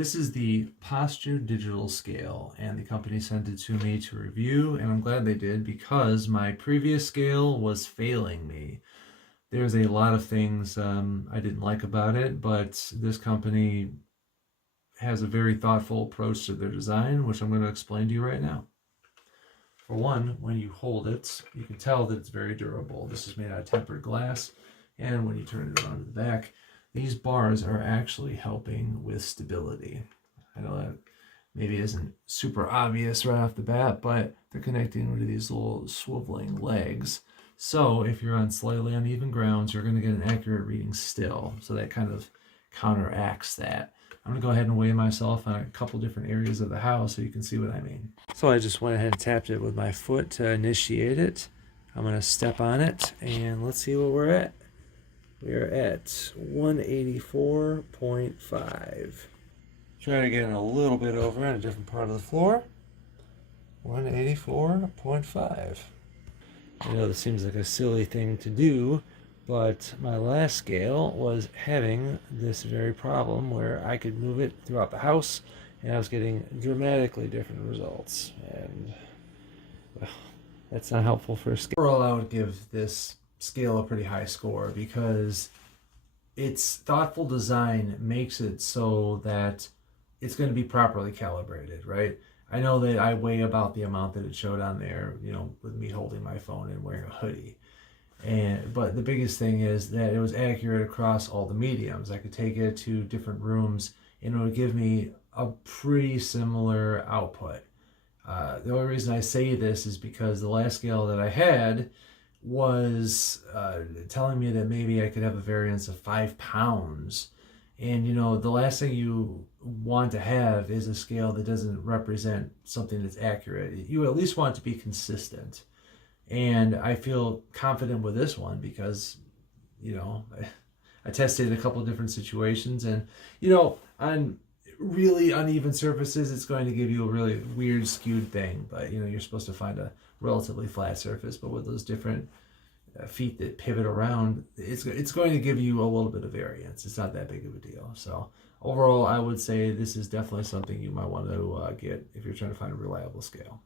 This is the Posture Digital Scale, and the company sent it to me to review, and I'm glad they did because my previous scale was failing me. There's a lot of things I didn't like about it, but this company has a very thoughtful approach to their design, which I'm going to explain to you right now. For one, when you hold it, you can tell that it's very durable. This is made out of tempered glass, and when you turn it around to the back, these bars are actually helping with stability. I know that maybe isn't super obvious right off the bat, but they're connecting to these little swiveling legs. So if you're on slightly uneven grounds, you're going to get an accurate reading still. So that kind of counteracts that. I'm going to go ahead and weigh myself on a couple different areas of the house so you can see what I mean. So I just went ahead and tapped it with my foot to initiate it. I'm going to step on it and let's see where we're at. We're at 184.5. Try to get a little bit over on a different part of the floor. 184.5. I know this seems like a silly thing to do, but my last scale was having this very problem where I could move it throughout the house and I was getting dramatically different results. And well, that's not helpful for a scale. Overall, I would give this scale a pretty high score because its thoughtful design makes it so that it's going to be properly calibrated, right? I know that I weigh about the amount that it showed on there, with me holding my phone and wearing a hoodie. But the biggest thing is that it was accurate across all the mediums. I could take it to different rooms and it would give me a pretty similar output. The only reason I say this is because the last scale that I had was telling me that maybe I could have a variance of 5 pounds. And the last thing you want to have is a scale that doesn't represent something that's accurate. You at least want it to be consistent. And I feel confident with this one because, I tested in a couple of different situations and, on really uneven surfaces, it's going to give you a really weird skewed thing. But, you're supposed to find a relatively flat surface. But with those different feet that pivot around, it's going to give you a little bit of variance. It's not that big of a deal. So overall, I would say this is definitely something you might want to get if you're trying to find a reliable scale.